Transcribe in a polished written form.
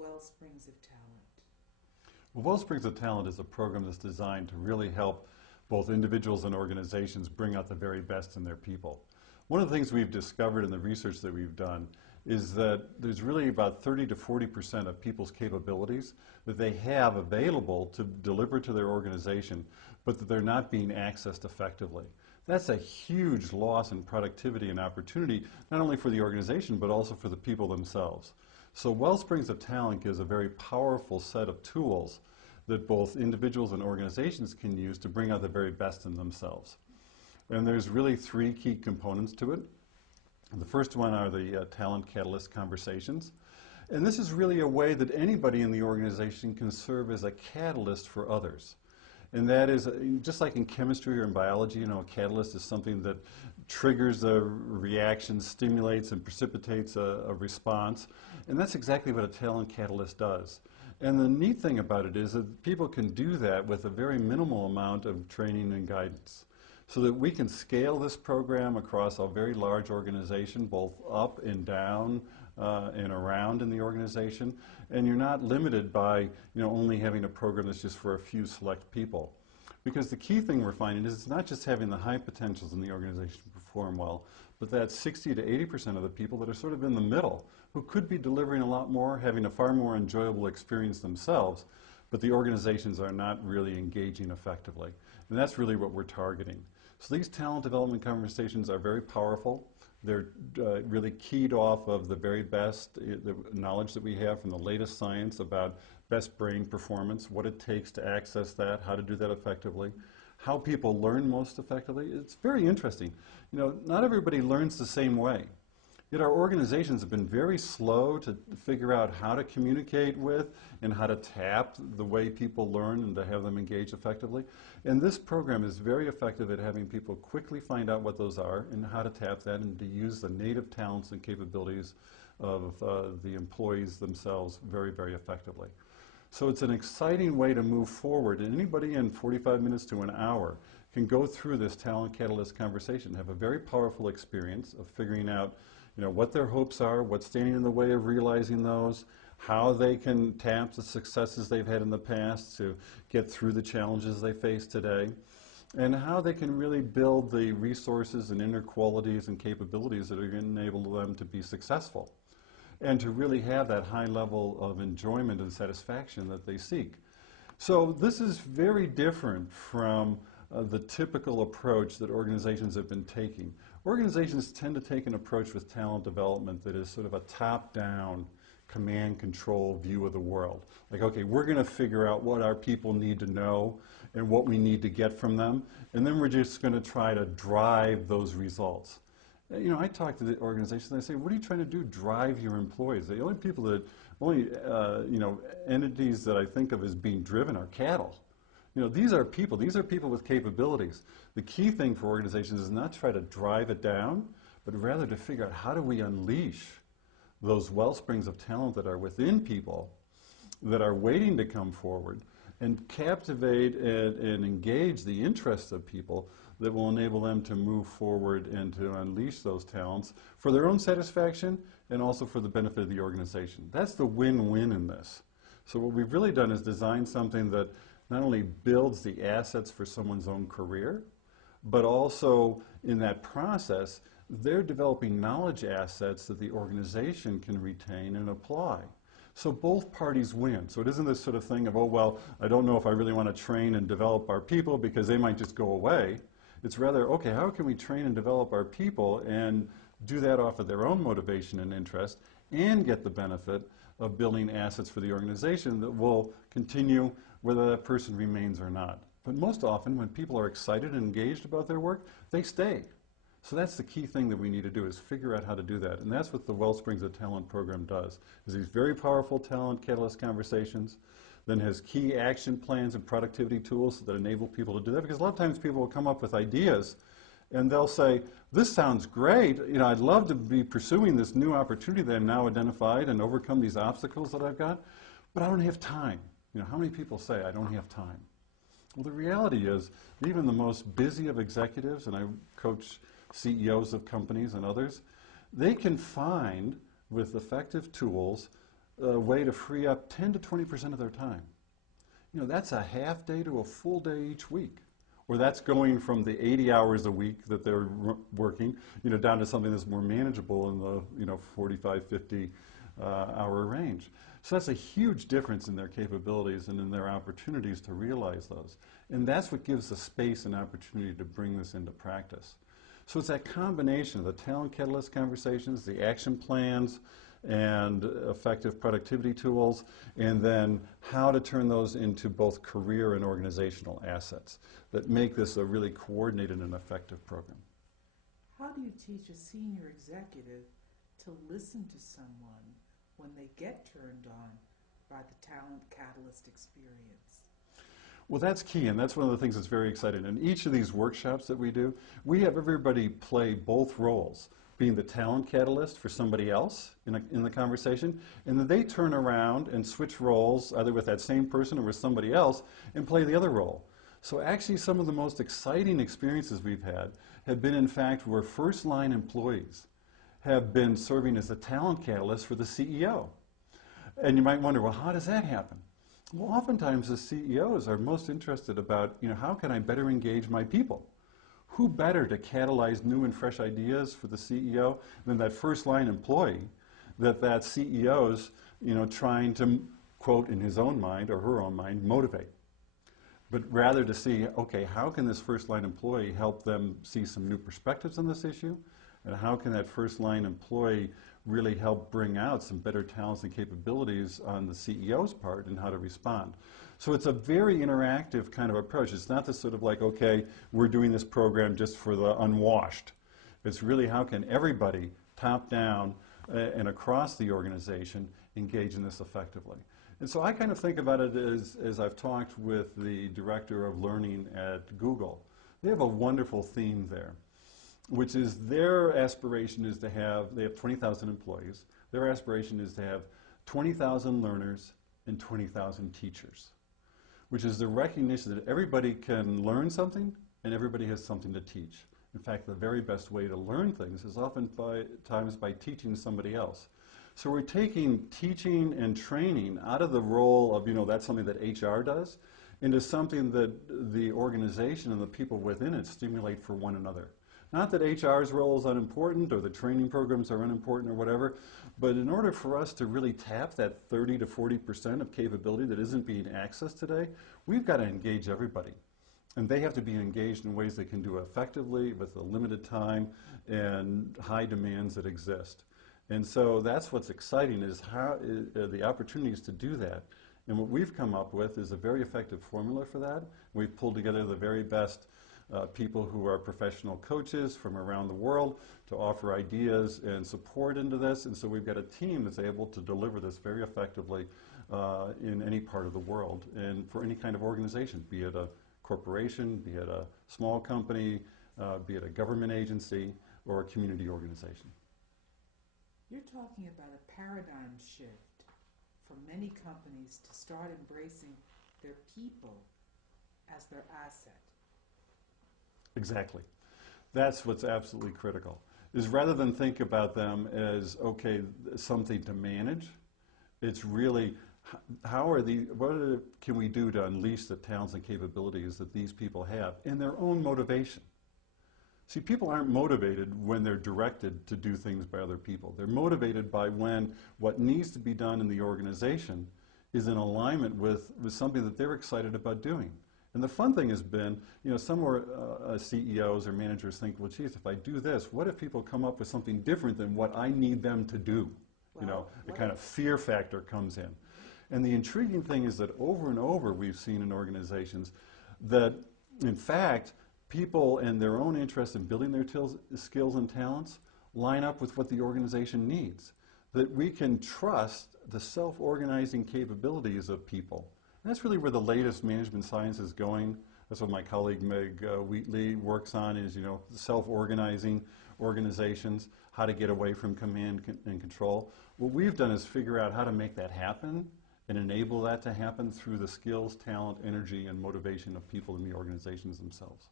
Wellsprings of Talent? Well, Wellsprings of Talent is a program that's designed to really help both individuals and organizations bring out the very best in their people. One of the things we've discovered in the research that we've done is that there's really about 30 to 40% of people's capabilities that they have available to deliver to their organization, but that they're not being accessed effectively. That's a huge loss in productivity and opportunity, not only for the organization, but also for the people themselves. So Wellsprings of Talent gives a very powerful set of tools that both individuals and organizations can use to bring out the very best in themselves. And there's really three key components to it. The first one are the Talent Catalyst conversations. And this is really a way that anybody in the organization can serve as a catalyst for others. And that is, just like in chemistry or in biology, a catalyst is something that triggers a reaction, stimulates and precipitates a response. And that's exactly what a talent catalyst does. And the neat thing about it is that people can do that with a very minimal amount of training and guidance, so that we can scale this program across a very large organization, both up and down and around in the organization. And you're not limited by only having a program that's just for a few select people. Because the key thing we're finding is it's not just having the high potentials in the organization perform well, but that 60 to 80% of the people that are sort of in the middle, who could be delivering a lot more, having a far more enjoyable experience themselves, but the organizations are not really engaging effectively. And that's really what we're targeting. So these talent development conversations are very powerful. They're really keyed off of the very best the knowledge that we have from the latest science about best brain performance, what it takes to access that, how to do that effectively, how people learn most effectively. It's very interesting. Not everybody learns the same way. Yet our organizations have been very slow to figure out how to communicate with and how to tap the way people learn and to have them engage effectively. And this program is very effective at having people quickly find out what those are and how to tap that and to use the native talents and capabilities of the employees themselves very, very effectively. So it's an exciting way to move forward, and anybody in 45 minutes to an hour can go through this Talent Catalyst conversation, have a very powerful experience of figuring out what their hopes are, what's standing in the way of realizing those, how they can tap the successes they've had in the past to get through the challenges they face today, and how they can really build the resources and inner qualities and capabilities that are going to enable them to be successful and to really have that high level of enjoyment and satisfaction that they seek. So this is very different from the typical approach that organizations have been taking. Organizations tend to take an approach with talent development that is sort of a top-down command control view of the world. Like, okay, we're going to figure out what our people need to know and what we need to get from them, and then we're just going to try to drive those results. I talk to the organizations and I say, what are you trying to do? Drive your employees. The only people that, entities that I think of as being driven are cattle. These are people with capabilities. The key thing for organizations is not to try to drive it down, but rather to figure out how do we unleash those wellsprings of talent that are within people that are waiting to come forward and captivate and engage the interests of people that will enable them to move forward and to unleash those talents for their own satisfaction and also for the benefit of the organization. That's the win-win in this. So what we've really done is design something that not only builds the assets for someone's own career, but also in that process, they're developing knowledge assets that the organization can retain and apply. So both parties win. So it isn't this sort of thing of, oh, well, I don't know if I really want to train and develop our people because they might just go away. It's rather, okay, how can we train and develop our people and do that off of their own motivation and interest and get the benefit of building assets for the organization that will continue whether that person remains or not. But most often, when people are excited and engaged about their work, they stay. So that's the key thing that we need to do, is figure out how to do that. And that's what the Wellsprings of Talent program does, is these very powerful talent catalyst conversations, then has key action plans and productivity tools that enable people to do that. Because a lot of times people will come up with ideas and they'll say, this sounds great, I'd love to be pursuing this new opportunity that I've now identified and overcome these obstacles that I've got, but I don't have time. How many people say, I don't have time? Well, the reality is, even the most busy of executives, and I coach CEOs of companies and others, they can find, with effective tools, a way to free up 10 to 20% of their time. You know, that's a half day to a full day each week. Or that's going from the 80 hours a week that they're working, you know, down to something that's more manageable in the, you know, 45, 50 hour range. So that's a huge difference in their capabilities and in their opportunities to realize those. And that's what gives the space and opportunity to bring this into practice. So it's that combination of the talent catalyst conversations, the action plans, and effective productivity tools, and then how to turn those into both career and organizational assets that make this a really coordinated and effective program. How do you teach a senior executive to listen to someone when they get turned on by the talent catalyst experience? Well, that's key, and that's one of the things that's very exciting. In each of these workshops that we do, we have everybody play both roles, being the talent catalyst for somebody else in the conversation, and then they turn around and switch roles, either with that same person or with somebody else, and play the other role. So actually some of the most exciting experiences we've had have been, in fact, where first-line employees have been serving as a talent catalyst for the CEO. And you might wonder, well, how does that happen? Well, oftentimes the CEOs are most interested about, you know, how can I better engage my people? Who better to catalyze new and fresh ideas for the CEO than that first-line employee that CEO's, you know, trying to, quote, in his own mind or her own mind, motivate. But rather to see, okay, how can this first-line employee help them see some new perspectives on this issue? And how can that first-line employee really help bring out some better talents and capabilities on the CEO's part and how to respond? So it's a very interactive kind of approach. It's not this sort of like, okay, we're doing this program just for the unwashed. It's really how can everybody, top down and across the organization, engage in this effectively. And so I kind of think about it as I've talked with the director of learning at Google. They have a wonderful theme there, which is their aspiration is to have, they have 20,000 employees, their aspiration is to have 20,000 learners and 20,000 teachers, which is the recognition that everybody can learn something and everybody has something to teach. In fact, the very best way to learn things is oftentimes by teaching somebody else. So we're taking teaching and training out of the role of, you know, that's something that HR does, into something that the organization and the people within it stimulate for one another. Not that HR's role is unimportant or the training programs are unimportant or whatever, but in order for us to really tap that 30 to 40% of capability that isn't being accessed today, we've got to engage everybody. And they have to be engaged in ways they can do effectively with the limited time and high demands that exist. And so that's what's exciting, is how the opportunities to do that. And what we've come up with is a very effective formula for that. We've pulled together the very best people who are professional coaches from around the world to offer ideas and support into this. And so we've got a team that's able to deliver this very effectively in any part of the world and for any kind of organization, be it a corporation, be it a small company, be it a government agency or a community organization. You're talking about a paradigm shift for many companies to start embracing their people as their asset. Exactly. That's what's absolutely critical, is rather than think about them as, okay, something to manage, it's really what can we do to unleash the talents and capabilities that these people have in their own motivation? See, people aren't motivated when they're directed to do things by other people. They're motivated by when what needs to be done in the organization is in alignment with something that they're excited about doing. And the fun thing has been, you know, some more CEOs or managers think, well, geez, if I do this, what if people come up with something different than what I need them to do? Well, you know, the kind of fear factor comes in. And the intriguing thing is that over and over we've seen in organizations that, in fact, people and their own interest in building their skills and talents line up with what the organization needs. That we can trust the self-organizing capabilities of people. And that's really where the latest management science is going. That's what my colleague Meg Wheatley works on, is, you know, self-organizing organizations, how to get away from command and control. What we've done is figure out how to make that happen and enable that to happen through the skills, talent, energy, and motivation of people in the organizations themselves.